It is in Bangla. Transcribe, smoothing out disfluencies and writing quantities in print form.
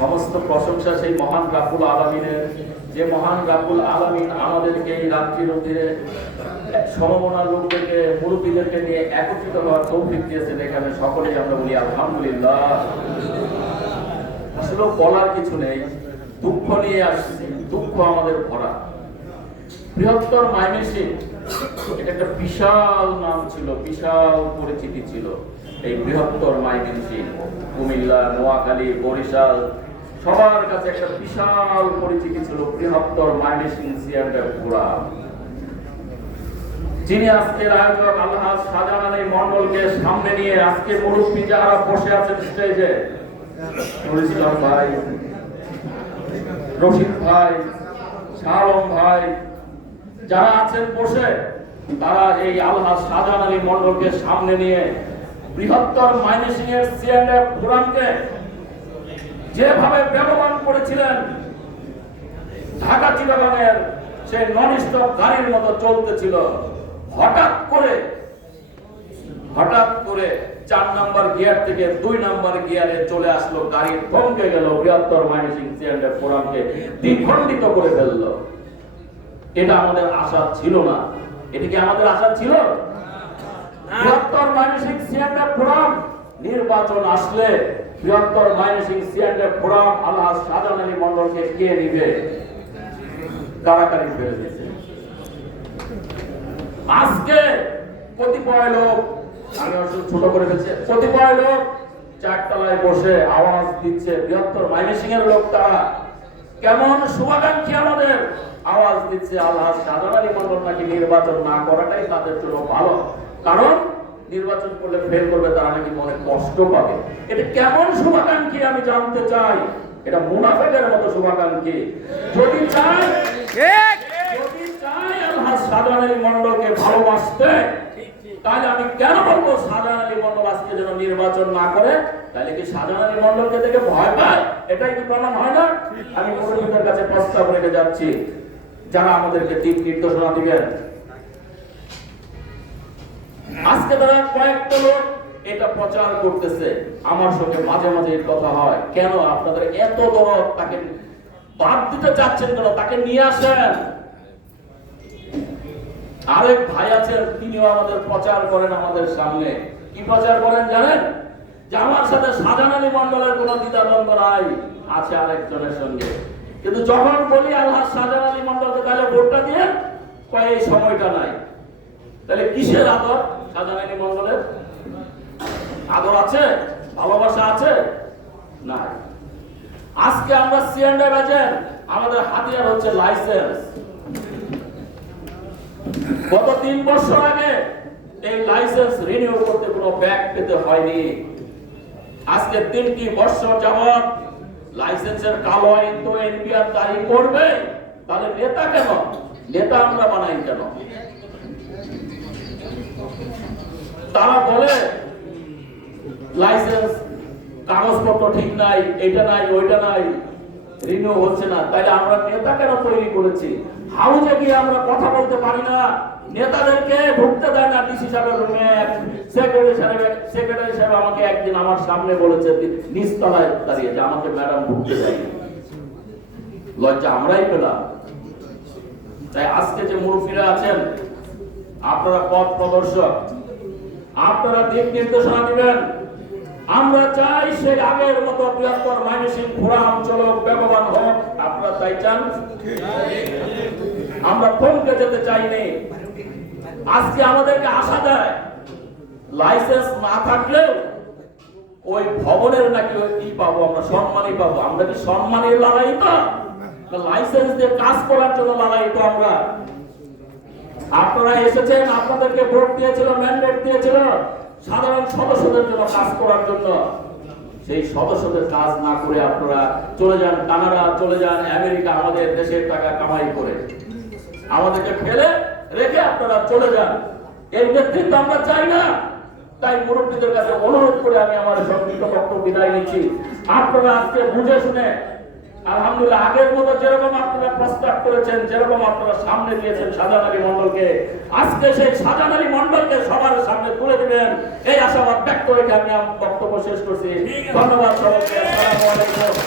সমস্ত প্রশংসা সেই মহান রাব্বুল আলামিনের, যে মহান রাব্বুল আলামিন আমাদেরকে এই রাত্রির অধীনে সমমনা লোকদেরকে, মুরব্বীদেরকে নিয়ে একত্রিত হওয়ার তৌফিক দিয়েছেন। এখানে সকলেই আমরা বলি আলহামদুলিল্লাহ। আসলে বলার কিছু নেই, দুঃখ নিয়ে আসছি, দুঃখ আমাদের ভরা। বৃহত্তর ময়মনসিংহ এটা একটা বিশাল নাম ছিল, বিশাল পরিচিতি ছিল। এই বৃহত্তর ময়মনসিংহ, কুমিল্লা, নোয়াখালী, বরিশাল সবার কাছে একটা বিশাল পরিচিতি ছিল বৃহত্তর ময়মনসিংহ সিয়ারডার ফোরাম। যিনি আজকের আয়োজক আলহাজ শাহজাহান এই মন্ডলকে সামনে নিয়ে আজকে মুরব্বী যারা বসে আছেন স্টেজে, ইসলাম ভাই, রশিদ ভাই, শাহরম ভাই, যারা আছেন বসে, তারা এই আলহাজ শাহজাহান আলী মন্ডলকে সামনে নিয়ে বৃহত্তর ময়মনসিংহের সিএনএফ ফোরামকে যেভাবে ব্যবহার করেছিলেন, ঢাকা চিটাগাংয়ের সেই নন স্টপ গাড়ির মতো চলতেছিল। হঠাৎ করে 4 নাম্বার গিয়ার থেকে 2 নাম্বার গিয়ারে চলে আসলো, গাড়ি থমকে গেল, বৃহত্তর ময়মনসিংহ সিএনএফ ফোরামকে দ্বিখণ্ডিত করে ফেলল। এটা আমাদের আশা ছিল না। এটা কি আমাদের আশা ছিল? বৃহত্তর ময়মনসিংহ সিএনএফ ফোরাম নির্বাচন আসলে বৃহত্তর ময়মনসিংহ সিএনএফ ফোরাম আলহাজ শাহজাহান আলী মন্ডলকে কে নিবে? কারাকারি ফেলে দিয়েছে। আজকে কতিপয় লোক, আমি ছোট করে ফেলছি, কতিপয় লোক চারতলায় বসে আওয়াজ দিচ্ছে, বৃহত্তর ময়মনসিংহের লোক, তারা কেমন শুভাকাঙ্ক্ষী আমাদের আওয়াজ দিচ্ছে আলহাজ শাহজাহান আলী মন্ডল নাকি নির্বাচন না করাটাই তাদের জন্য ভালো, কারণ নির্বাচন করলে ফেল করবে, তারা নাকি মনে কষ্ট পাবে। এটা কেমন শুভাকাঙ্ক্ষী আমি জানতে চাই। এটা মুনাফিকের মতো শুভাকাঙ্ক্ষী। যদি চাই আলহাজ শাহজাহান আলী মন্ডলকে ভালোবাসতে, তাহলে আমি কেন বলবো শাহজাহান আলী মন্ডল আজকে যেন নির্বাচন না করে? তাহলে কি শাহজাহান আলী মন্ডলকে দেখে ভয় পায়? এটাই কি প্রমাণ হয় না? আমি মুরব্বীদের কাছে প্রস্তাব রেখে যাচ্ছি, যারা আমাদেরকে দিক নির্দেশনা দিবেন। আজকে তারা কয়েকটা লোক এটা প্রচার করতেছে, আমার সঙ্গে মাঝে মাঝে এই কথা হয়, কেন আপনাদের এত দরদ, তাকে বাদ দিতে চাচ্ছেন কেন? তাকে নিয়ে আসেন। আরেক ভাই আছেন, তিনিও আমাদের প্রচার করেন আমাদের সামনে। কি প্রচার করেন জানেন? যে আমার সাথে শাহজাহান আলী মন্ডলের কোনো দ্বিধাদ্বন্দ্ব নাই, আছে আরেকজনের সঙ্গে। কিন্তু যখন বলি আলহাজ শাহজাহান আলী মন্ডলকে তাহলে ভোটটা দিয়ে, কয় এই সময়টা নাই। তাহলে কিসের আদর? শাহজাহান আলী মন্ডলের আদর আছে? ভালোবাসা আছে? না। আজকে আমরা সিএনএফ এজেন্ট, আমাদের হাতিয়ার হচ্ছে লাইসেন্স। গত 3 বছর আগে এই লাইসেন্স রিনিউ করতে কোনো ব্যাক পেতে হয়নি। আজকে 3টি বছর যাবত লাইসেন্সের কালো আইন তো এনবিআর জারি করবে, তাহলে নেতা কেন? নেতা আমরা বানাই কেন? তারা বলে লাইসেন্স কাগজপত্র ঠিক নাই, এটা নাই, ওইটা নাই, রিনিউ হচ্ছে না। তাইলে আমরা নেতা কেন তৈরি করেছি? হাউজে গিয়ে আমরা কথা বলতে পারি না, নেতাদেরকে ঢুকতে দেয় না ডিসি সাহেবের রুমে। সেক্রেটারি সাহেব আমাকে একদিন আমার সামনে বলেছে, নিচতলায় দাঁড়িয়ে, যে আমাকে ম্যাডাম ঢুকতে দেয়। লজ্জা আমরাই পেলাম। তাই আজকে যে মুরব্বীরা আছেন, আপনারা পথ প্রদর্শক, আপনারা দিক নির্দেশনা দিবেন। আমরা চাই সেই আগের মতো বৃহত্তর ময়মনসিংহ ফোরাম চলক, ব্যবহার হোক। আপনারা তাই চান? আমরা থমকে যেতে চাইনি। আজকে আমাদেরকে আশা দেয়, লাইসেন্স না থাকলেও ওই ভবনের নাকি কি পাবো, আমরা সম্মানই পাবো। আমরা কি সম্মানের লড়াই? তো লাইসেন্স দিয়ে কাজ করার জন্য লড়াই তো আমরা। আপনারা এসেছেন, আপনাদেরকে ভোট দিয়েছিল, ম্যান্ডেট দিয়েছিল সাধারণ সদস্যদের জন্য কাজ করার জন্য। সেই সদস্যদের কাজ না করে আপনারা চলে যান কানাডা, চলে যান আমেরিকা, আমাদের দেশের টাকা কামাই করে আমাদেরকে ফেলে রেখে আপনারা চলে যান। এর নেতৃত্ব আমরা চাই না। তাই মুরব্বীদের কাছে অনুরোধ করে আমি আমার সংক্ষিপ্ত বক্তব্য বিদায় নিচ্ছি। আপনারা আজকে বুঝে শুনে আলহামদুলিল্লাহ আগের মতো যেরকম আপনারা প্রস্তাব করেছেন, যেরকম আপনারা সামনে দিয়েছেন শাহজাহান আলী মন্ডলকে, আজকে সেই শাহজাহান আলী মন্ডলকে সবার সামনে তুলে দিবেন এই আশাবাদ ব্যক্ত রেখে আমি বক্তব্য শেষ করছি। ধন্যবাদ সবাইকে। আসসালামু আলাইকুম।